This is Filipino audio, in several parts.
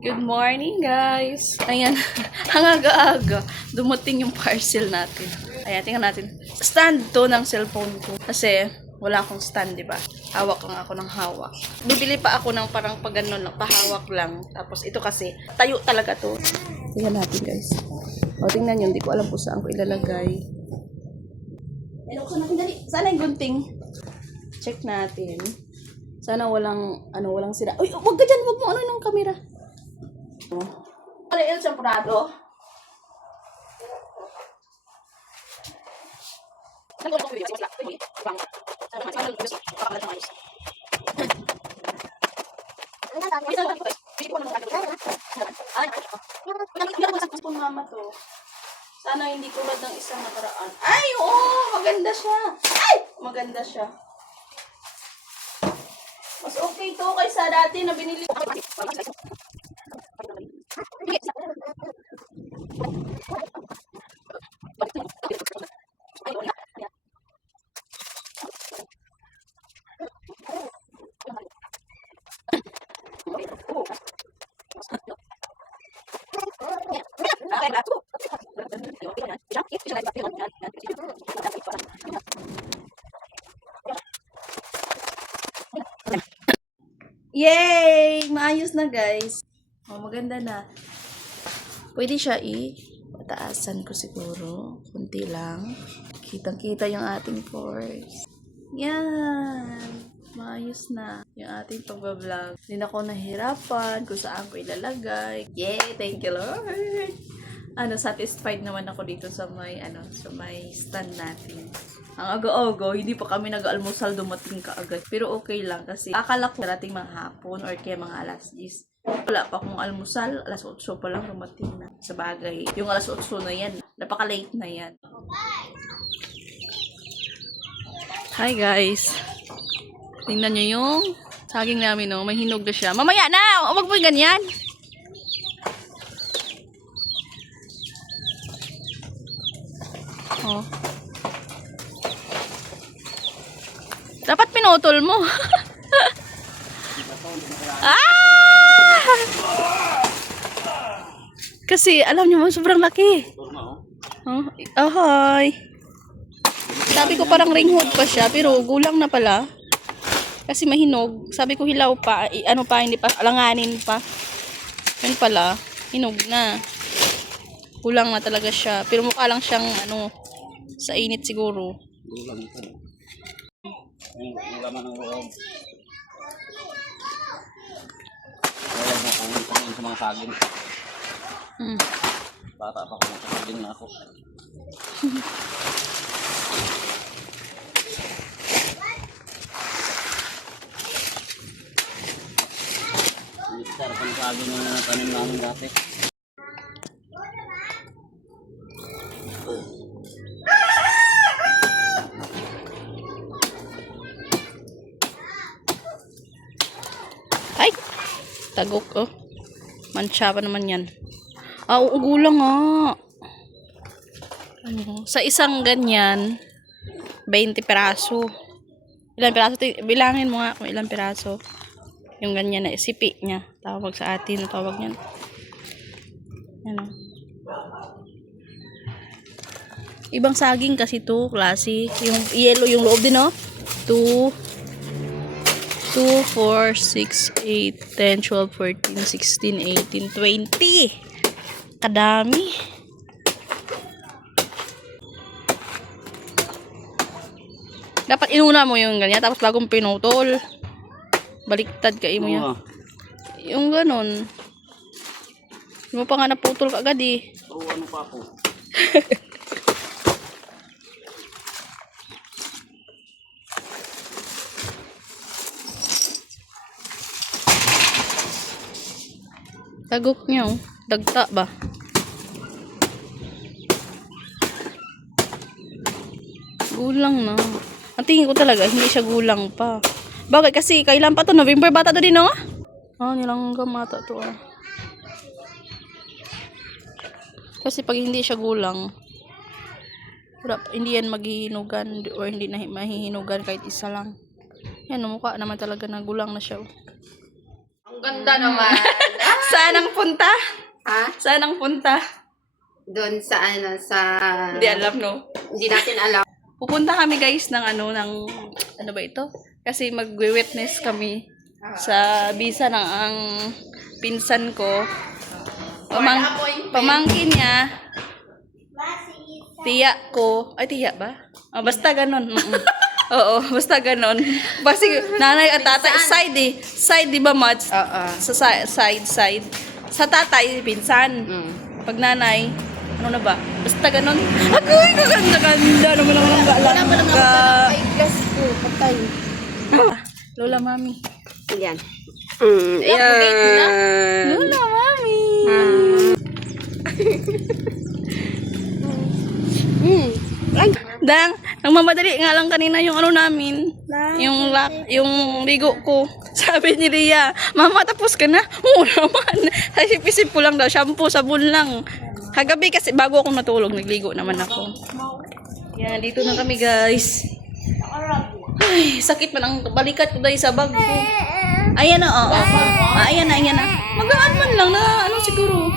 Good morning, guys! Ayan, ang aga-aga, dumating yung parcel natin. Ayan, tingnan natin. Stand to ng cellphone ko. Kasi, wala akong stand, diba? Hawak lang ako ng hawak. Bibili pa ako ng parang pag ganun, pahawak lang. Tapos, ito kasi, tayo talaga to. Tingnan natin, guys. O, tingnan yun. Hindi ko alam kung saan ko ilalagay. Buksan natin, dali. Sana yung gunting. Check natin. Sana walang sira. Uy, wag ka dyan. Wag mo ano ng camera. Para El Champorado. Mama to. Sana hindi tulad ng isang nakaraan. Ay, oo, maganda siya. Ay, maganda siya. Mas okay to kaysa dati na binili. Yay! Maayos na, guys. Oh, maganda na. Pwede siya pataasan ko siguro. Kunti lang. Kitang-kita yung ating pores. Yan. Maayos na yung ating pag-vlog. Hindi na ako nahirapan kung saan ko ilalagay. Yay! Thank you, Lord! Satisfied naman ako dito sa may stand natin. Ang aga-aga, hindi pa kami nag-almusal, dumating kaagad. Pero okay lang kasi akala ko darating mga hapon or kaya mga alas 10. Wala pa akong almusal, alas 8 pa lang dumating na. Sa bagay, yung alas 8 na yan, napaka-late na yan. Hi guys! Tingnan nyo yung saging namin, no? May hinog na siya. Mamaya na! Huwag mo yung ganyan! Oh. Dapat pinutol mo. Ah! Kasi alam niyo mo sobrang laki. Oh, ahoy. Sabi ko parang ringhood pa siya pero gulang na pala. Kasi mahinog. Sabi ko hilaw pa, hindi pa alanganin pa. Yan pala, hinog na. Kulang na talaga siya. Pero mukha lang siyang sa init siguro. Gulang pa. Yung laman ng loob. Kaya mo kung sa mga saging. Bata pa kung saging na ako. Sarap ang saging na natanim namin dati. Ay! Tagok, oh. Mansya pa naman yan. Gulang nga. Sa isang ganyan, 20 peraso. Ilang peraso? Bilangin mo nga kung ilang peraso. Yung ganyan na sipi niya. Tawag sa atin. Tawag niyan. Yan, oh. Ibang saging kasi to, klase. Yung yellow, yung loob din, oh. 2, 4, 6, 8, 10, 12, 14, 16, 18, 20. Kadami. Dapat inuna mo yung ganyan, tapos bagong pinutol. Baliktad ka mo yan. Yung ganon. Hindi mo pa nga naputol ka agad eh. Oo, ano pa po? Tagok niyo. Dagta ba? Gulang na. Ang tingin ko talaga, hindi siya gulang pa. Bakit kasi, kailan pa to? November bata to din, no? Nilanggam ata to. Kasi pag hindi siya gulang, hindi yan maghihinugan or hindi na mahihinugan kahit isa lang. Yan, mukha naman talaga na gulang na siya. Ang ganda naman. Saan ang punta? Ha? Saan ang punta? Doon sa ano, sa... Hindi alam, no? Hindi natin alam. Pupunta kami guys ng ano ba ito? Kasi mag-witness kami sa bisa ng ang pinsan ko. Pamangkin niya. Tiya ko. Ay, tiya ba? Oh, basta ganon. Oo, basta ganon. Kasi nanay at tatay, side eh. Side, di ba, Mads? Oo. Sa side. Sa tatay, pinsan. Pag nanay, ano na ba? Basta ganon. Agoy, kaganda-ganda naman ang alaga. Ay, glass ko. Patay. Lola, mami. Yan. Lola, mami. Dang, nagmamadali nga lang kanina yung ano namin. Yung ligo ko. Sabi ni Ria, Mama, tapos ka na? Oo naman. Isip-isip ko lang daw, shampoo, sabon lang. Kagabi kasi bago ako matulog, nagligo naman ako. Yan, dito na kami guys. Ay, sakit man ang balikat ko dahil sa bag ko. Ayan na, oo. Ayan na. Magaan man lang na, ano siguro.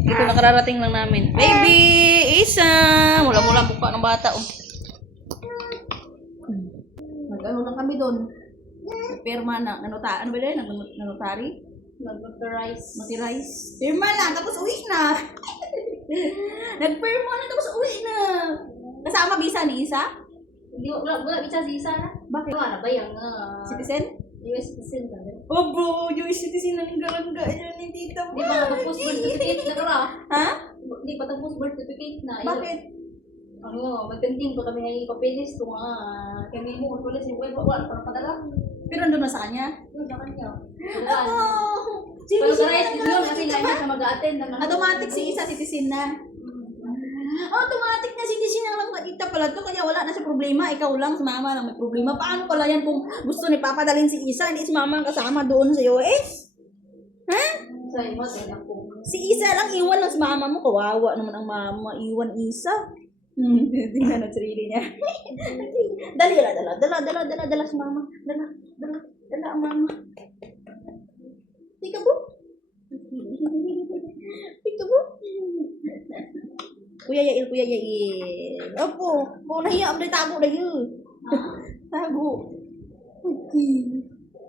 Dito nakararating lang namin. Baby, isa. Mula-mula mukha ng bata, oh. Nag-ano lang kami doon. Pirma na, ano ba yun? Nanotary? Notarize. Pirma lang, tapos uwi na. Nagpirma na, tapos uwi na. Kasama bisa ni Isa? Hindi, wala bisa si Isa na. Bakit? Wala ba yung Citizen? US citizen ka rin? Oh bro, yung citizen ng garangga dyan ni tita mo. Di ba tapos birth certificate na kara? Ha? Di ba tapos birth certificate na? Bakit? Ano, magkanting pa kami ay papilis kung kami mo magpulis yung wala para padala. Pero nandun na sa kanya? Yun, sa kanya. Sino Pero siya guys, ng yun kasi nga siya mag-a-attend ng automatic si Isa citizen na. Automatic na citizen na lang makita pala to, kaya wala na siya problema. Ikaw lang, si mama lang may problema. Paano pala yan kung gusto ni papadalin si Isa, hindi si mama ang kasama doon sa US? Ha? sa imo sa ako. Si Isa lang, iwan lang si mama mo. Kawawa naman ang mama, iwan Isa. Tingnan ang sarili niya. Dala si mama. Dala ang mama. Tika po. Kuya Yail. Opo, nahiya ang tago na yun. Tago.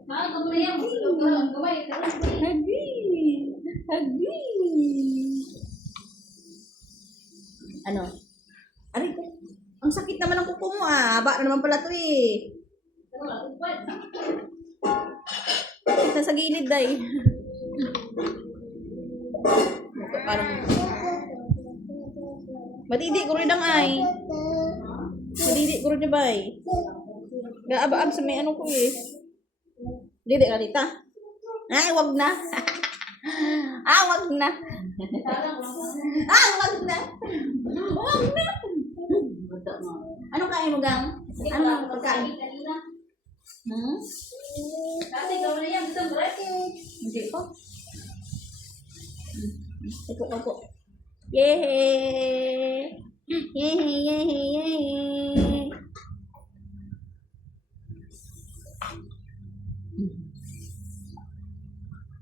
Kamu na yan, gamay. Hagi. Ano? Aray ko. Ang sakit naman ang kuko mo ah. Haba na naman pala to eh. Sa gilid day. Parang matidi ko rin ang ay. Matidi ko rin ba ay. Gaaba-ab sa may ano ko eh. Didi ka tita. Ay, wag na. Wag na. Wag na. Ano kain mo, Gang? Ano ang pagkain? Kasi gawin na yan, gusto mo rin? Hindi po. Ito. Yehey! Yehey!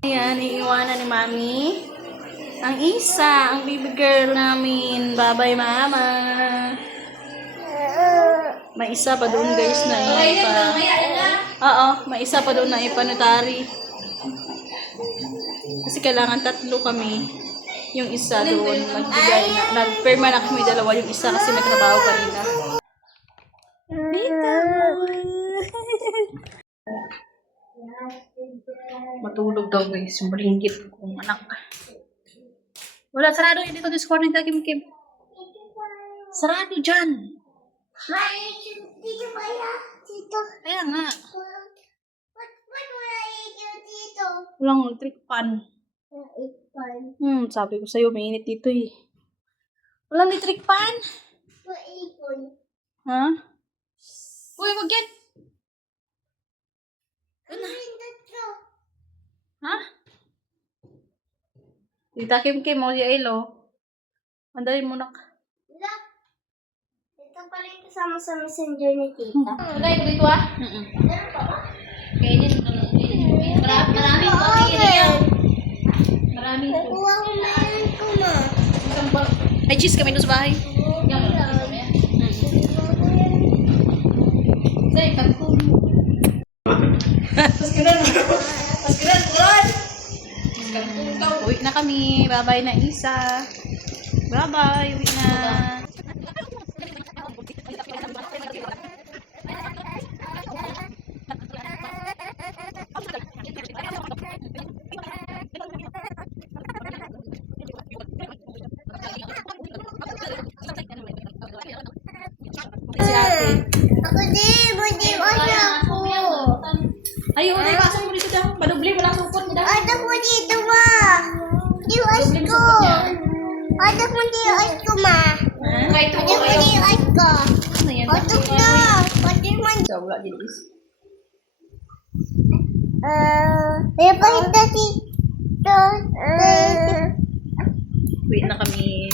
Ayan, iiwanan ni Mami. Ang Isa, ang baby girl namin. Bye-bye, Mama. May isa pa doon, guys, na Oo, may isa pa doon na ipanotary. Kasi kailangan 3 kami. Yung isa doon, magbigay na. Nagperma na kami 2. Yung isa kasi may trabaho pa rin na. Matulog daw, guys. Yung ringgit kong anak. Wala, sarado yun dito. Discord nito, Kim. Sarado dyan. Kaya nga. Walang electric fan. Sabi ko sa'yo, mainit dito eh. Walang electric fan? Ha? Uy, wag yan. Ha? Tita Kim, mo si Elo. Mandalin mo na. Ito pa rin kasama sa messenger ni tita. Wala yung dito ah? Kaya din, maraming coffee yan. dito. Kuha ko meron ko ma. Isang bag. May cheese kami doon sa bahay. Yan, kami. Say, katong. Uwi na kami. Bye-bye na Isa. Bye-bye. Uwi na. Ako din, hindi wala ako. Ay, wala yung pasok mo dito daw. Padubli mo lang supot mo daw. Ada ko dito ma. Diwas ko. Ada ko diwas ko ma. Kahit Ada ko diwas ko. Ano yan? Otok na. Pati man. Sa wala din is. May pakita dito. Uwi na kami.